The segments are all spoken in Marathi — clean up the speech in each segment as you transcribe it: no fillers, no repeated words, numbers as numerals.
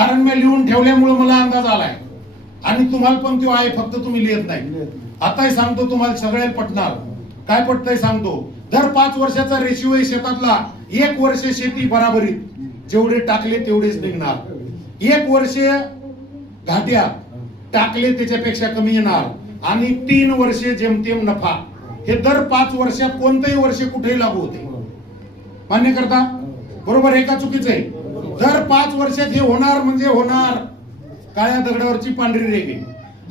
कारण मी लिहून ठेवल्यामुळे मला अंदाज आलाय आणि तुम्हाला पण तो आहे, फक्त तुम्ही लिहित नाही. आताही सांगतो तुम्हाला सगळ्याला पटणार. काय पटतंय सांगतो. दर 5 वर्षाचा रेशिओ आहे शेतातला. 1 वर्ष शेती बराबरीत, जेवढे टाकले तेवढेच निघणार. 1 वर्ष घाट्या टाकले त्याच्यापेक्षा कमी येणार आणि 3 वर्षे जेमतेम नफा. हे दर 5 वर्षात कोणतेही वर्ष कुठेही लागू होते. मान्य करता? बरोबर आहे का चुकीचं आहे? दर 5 वर्षात हे होणार म्हणजे होणार. काळ्या दगडावरची पांढरी रेघ.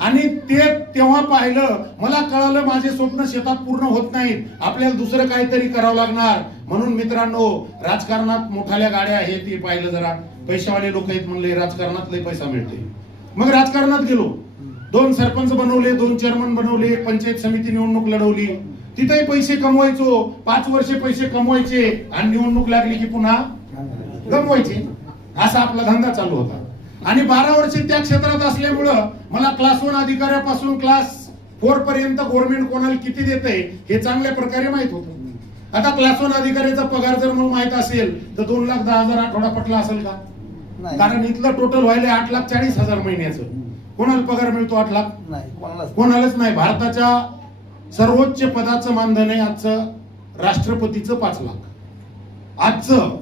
आणि ते तेव्हा पाहिलं, मला कळालं माझे स्वप्न शेतात पूर्ण होत नाहीत, आपल्याला दुसरं काहीतरी करावं लागणार. म्हणून मित्रांनो, राजकारणात मोठाल्या गाड्या आहेत ते पाहिलं, जरा पैशावाले लोक आहेत म्हणले राजकारणात लय पैसा मिळते. मग राजकारणात गेलो, 2 सरपंच बनवले, 2 चेअरमन बनवले, पंचायत समिती निवडणूक लढवली, तिथेही पैसे कमवायचो. 5 वर्षे पैसे कमवायचे आणि निवडणूक लागली की पुन्हा गमवायचे. असा आपला धंदा चालू होता. आणि 12 वर्षे त्या क्षेत्रात असल्यामुळं मला क्लास 1 अधिकाऱ्यापासून क्लास 4 पर्यंत गव्हर्नमेंट कोणाला किती देते हे चांगल्या प्रकारे माहित होतं. आता क्लास 1 अधिकाऱ्याचा पगार जर मला माहित असेल तर 2,10,000 आठवडा पटला असेल का? कारण इथलं टोटल व्हायला 8,40,000 महिन्याचं. कोणाला पगार मिळतो 8 लाख? कोणालाच नाही. भारताच्या सर्वोच्च पदाचं मानधन आहे आजचं राष्ट्रपतीचं 5 लाख. आजचं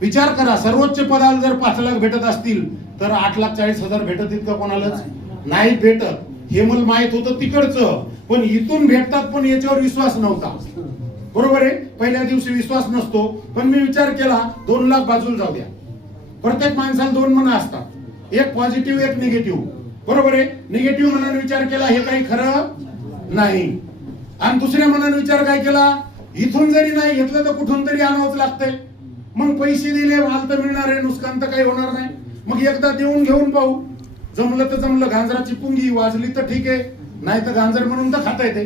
विचार करा, सर्वोच्च पदाला जर 5 लाख भेटत असतील तर 8,40,000 भेटत का? कोणालाच नाही भेटत. हे मला माहित होतं तिकडचं, पण इथून भेटतात पण याच्यावर विश्वास नव्हता. बरोबर आहे, पहिल्या दिवशी विश्वास नसतो. पण मी विचार केला 2 लाख बाजूला जाऊ द्या. प्रत्येक माणसाला 2 मनं असतात, एक पॉझिटिव्ह एक निगेटिव्ह. बरोबर आहे. निगेटिव्ह मनाने विचार केला हे काही खरं नाही. आणि दुसऱ्या मनाने विचार काय केला, इथून जरी नाही घेतलं तर कुठून तरी आणावंच लागतंय. मग पैसे दिले, माल तर मिळणार आहे, नुकसान तर काही होणार नाही. मग एकदा देऊन घेऊन पाहू, जमलं तर जमलं. गांजराची पुंगी वाजली तर ठीक आहे, नाही तर गांजर म्हणून तर खाता येते.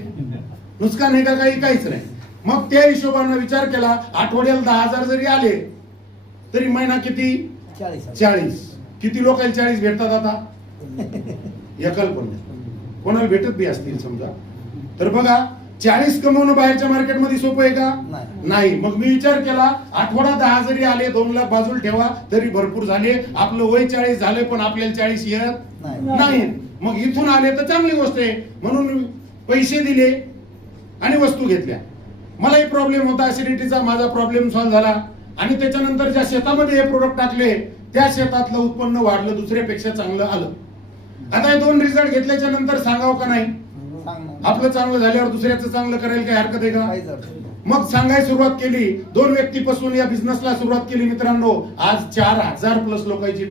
नुकसान आहे का? काहीच नाही. मग त्या हिशोबाने विचार केला, आठवड्याला 10,000 जरी आले तरी महिना किती? 40. किती लोकांना 40 भेटतात आता? एकल पण कोणाला भेटत बी असतील समजा. तर बघा, 40 कमवणं बाहेरच्या मार्केटमध्ये सोपं आहे का? नाही. मग मी विचार केला, आठवडा 10 जरी आले, 2 लाख बाजूला ठेवा तरी भरपूर झाले. आपलं वय 40 झाले पण आपल्याला 40 येत नाही. मग इथून आले तर चांगली गोष्ट आहे. म्हणून पैसे दिले आणि वस्तू घेतल्या. मलाही प्रॉब्लेम होता ऍसिडिटीचा, माझा प्रॉब्लेम सॉल्व्ह झाला. आणि त्याच्यानंतर ज्या शेतामध्ये हे प्रोडक्ट टाकले त्या शेतातलं उत्पन्न वाढलं, दुसऱ्यापेक्षा चांगलं आलं. आता हे 2 रिझल्ट घेतल्याच्या नंतर सांगावं का नाही? आपलं चांगलं झाल्यावर दुसऱ्याचं चांगलं करायला काही हरकत आहे का? मग सांगायला सुरुवात केली. 2 व्यक्तीपासून या बिझनेसला सुरुवात केली मित्रांनो. आज 4,000 प्लस लोकांची